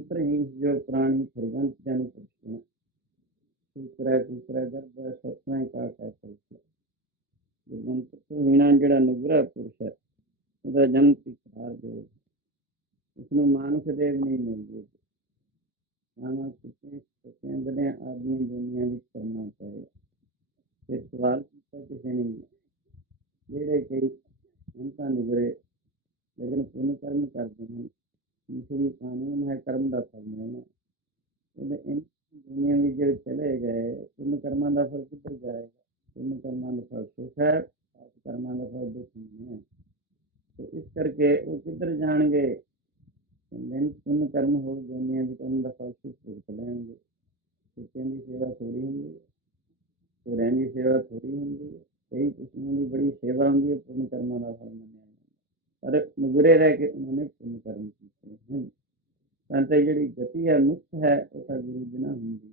अंतरहीन जो प्राणी फिरगंत जन पुरुष दूसरा गर्भ सत्संग का पुरुष गुरगंत तो हीना जड़ा नुगरा पुरुष है ਉਹਦਾ ਜਨਮ ਤਿਕਾਰ ਜੋ ਉਸਨੂੰ ਮਾਨੁਖ ਦੇਵ ਨਹੀਂ ਮਿਲਦੀ ਆਵਾਂ ਕੁੱਤਿਆਂ ਗਧਿਆਂ ਆਦਿ ਦੁਨੀਆਂ ਵਿੱਚ ਕਰਨਾ ਪਏਗਾ ਫਿਰ ਸਵਾਲ ਕੀਤਾ ਕਿਸੇ ਨੇ ਜਿਹੜੇ ਕਈ ਸੰਤਾਂ ਨੁਗਰੇ ਲੇਕਿਨ ਪੁੰਨ ਕਰਮ ਕਰਦੇ ਹਨ ਇਸਦੀ ਕਾਨੂੰਨ ਹੈ ਕਰਮ ਦਾ ਫਲ ਮਿਲਣਾ ਉਹਦੇ ਦੁਨੀਆਂ ਵਿੱਚ ਜਿਹੜੇ ਚਲੇ ਗਏ ਪੁੰਨ ਕਰਮਾਂ ਦਾ ਫਲ ਕਿੱਧਰ ਜਾਏਗਾ ਪੁੰਨ ਕਰਮਾਂ ਦਾ ਫਲ ਸੁਖ ਹੈ ਪਾਪ ਕਰਮਾਂ ਦਾ ਫਲ ਦੁੱਖ ਨਹੀਂ ਹੈ ਇਸ ਕਰਕੇ ਉਹ ਕਿੱਧਰ ਜਾਣਗੇ ਪੁੰਨ ਕਰਮ ਹੋਰ ਦੁਨੀਆਂ ਦੀ ਕਰਨ ਦਾ ਫਲ ਸੁਖ ਭੁਗਤ ਲੈਣਗੇ ਕੁੱਤਿਆਂ ਦੀ ਸੇਵਾ ਥੋੜ੍ਹੀ ਹੁੰਦੀ ਹੈ ਘੋੜਿਆਂ ਦੀ ਸੇਵਾ ਥੋੜ੍ਹੀ ਹੁੰਦੀ ਹੈ ਕਈ ਕਿਸਮਾਂ ਦੀ ਬੜੀ ਸੇਵਾ ਹੁੰਦੀ ਹੈ ਪੁੰਨ ਕਰਮਾਂ ਦਾ ਫਲ ਮੰਨਿਆ ਜਾਂਦਾ ਪਰ ਨੁਗਰੇ ਰਹਿ ਕੇ ਉਹਨਾਂ ਨੇ ਪੁੰਨ ਕਰਮ ਕੀਤੇ ਹਨ ਤਾਂ ਜਿਹੜੀ ਗਤੀ ਹੈ ਮੁਕਤ ਹੈ ਉਹ ਤਾਂ ਗੁਰੂ ਬਿਨਾਂ ਹੁੰਦੀ